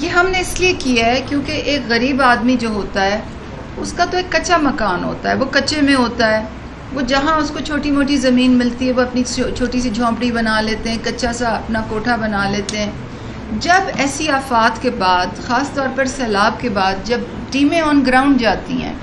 یہ ہم نے اس لیے کیا ہے کیونکہ ایک غریب آدمی جو ہوتا ہے اس کا تو ایک کچا مکان ہوتا ہے، وہ کچے میں ہوتا ہے، وہ جہاں اس کو چھوٹی موٹی زمین ملتی ہے وہ اپنی چھوٹی سی جھونپڑی بنا لیتے ہیں، کچا سا اپنا کوٹھا بنا لیتے ہیں۔ جب ایسی آفات کے بعد، خاص طور پر سیلاب کے بعد، جب ٹیمیں آن گراؤنڈ جاتی ہیں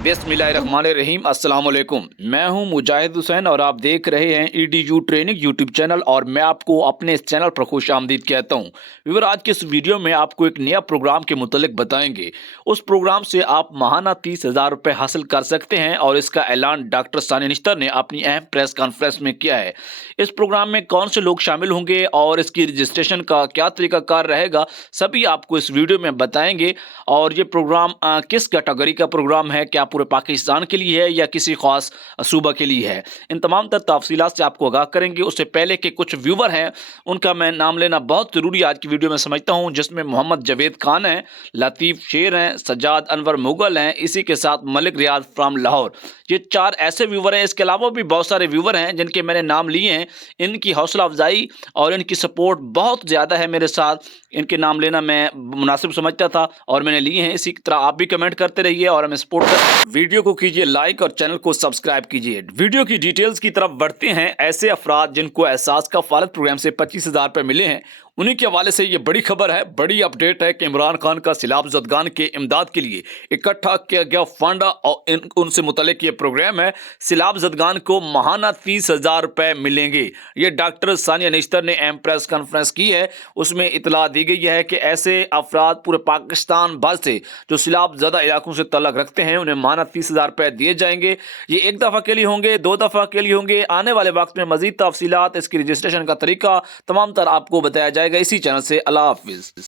بسم اللہ تو الرحمن الرحیم، السلام علیکم۔ میں ہوں مجاہد حسین اور آپ دیکھ رہے ہیں EDU ٹریننگ یوٹیوب چینل، اور میں آپ کو اپنے اس چینل پر خوش آمدید کہتا ہوں۔ ویور، آج کے اس ویڈیو میں آپ کو ایک نیا پروگرام کے متعلق بتائیں گے۔ اس پروگرام سے آپ ماہانہ 30,000 روپے حاصل کر سکتے ہیں، اور اس کا اعلان ڈاکٹر ثانیہ نشتر نے اپنی اہم پریس کانفرنس میں کیا ہے۔ اس پروگرام میں کون سے لوگ شامل ہوں گے اور اس کی رجسٹریشن کا کیا طریقہ کار رہے گا، سبھی آپ کو اس ویڈیو میں بتائیں گے۔ اور یہ پروگرام کس کیٹیگری کا پروگرام ہے، کیا پورے پاکستان کے لیے ہے یا کسی خاص صوبہ کے لیے ہے، ان تمام تر تفصیلات سے آپ کو آگاہ کریں گے۔ اس سے پہلے کہ کچھ ویور ہیں ان کا میں نام لینا بہت ضروری آج کی ویڈیو میں سمجھتا ہوں، جس میں محمد جاوید خان ہیں، لطیف شیر ہیں، سجاد انور مغل ہیں، اسی کے ساتھ ملک ریاض فرام لاہور۔ یہ 4 ایسے ویور ہیں، اس کے علاوہ بھی بہت سارے ویور ہیں جن کے میں نے نام لیے ہیں۔ ان کی حوصلہ افزائی اور ان کی سپورٹ بہت زیادہ ہے میرے ساتھ، ان کے نام لینا میں مناسب سمجھتا تھا اور میں نے لیے ہیں۔ اسی طرح آپ بھی کمنٹ کرتے رہیے اور ہمیں سپورٹ کرتے، ویڈیو کو کیجیے لائک اور چینل کو سبسکرائب کیجیے۔ ویڈیو کی ڈیٹیلز کی طرف بڑھتے ہیں۔ ایسے افراد جن کو احساس کا فالت پروگرام سے 25,000 روپے ملے ہیں، انہی کے حوالے سے یہ بڑی خبر ہے، بڑی اپڈیٹ ہے کہ عمران خان کا سیلاب زدگان کے امداد کے لیے اکٹھا کیا گیا فنڈ، اور ان سے متعلق یہ پروگرام ہے۔ سیلاب زدگان کو ماہانہ 30,000 روپے ملیں گے۔ یہ ڈاکٹر ثانیہ نشتر نے اہم پریس کانفرنس کی ہے، اس میں اطلاع دی گئی ہے کہ ایسے افراد پورے پاکستان بھر سے جو سیلاب زدہ علاقوں سے تعلق رکھتے ہیں انہیں ماہانہ 30,000 روپے دیے جائیں گے۔ یہ ایک دفعہ کے لیے ہوں گے، 2 دفعہ کے لیے ہوں گے۔ آنے والے وقت میں مزید تفصیلات، اس کی رجسٹریشن کا طریقہ تمام تر آپ کو بتایا جائے گا اسی چینل سے۔ اللہ حافظ۔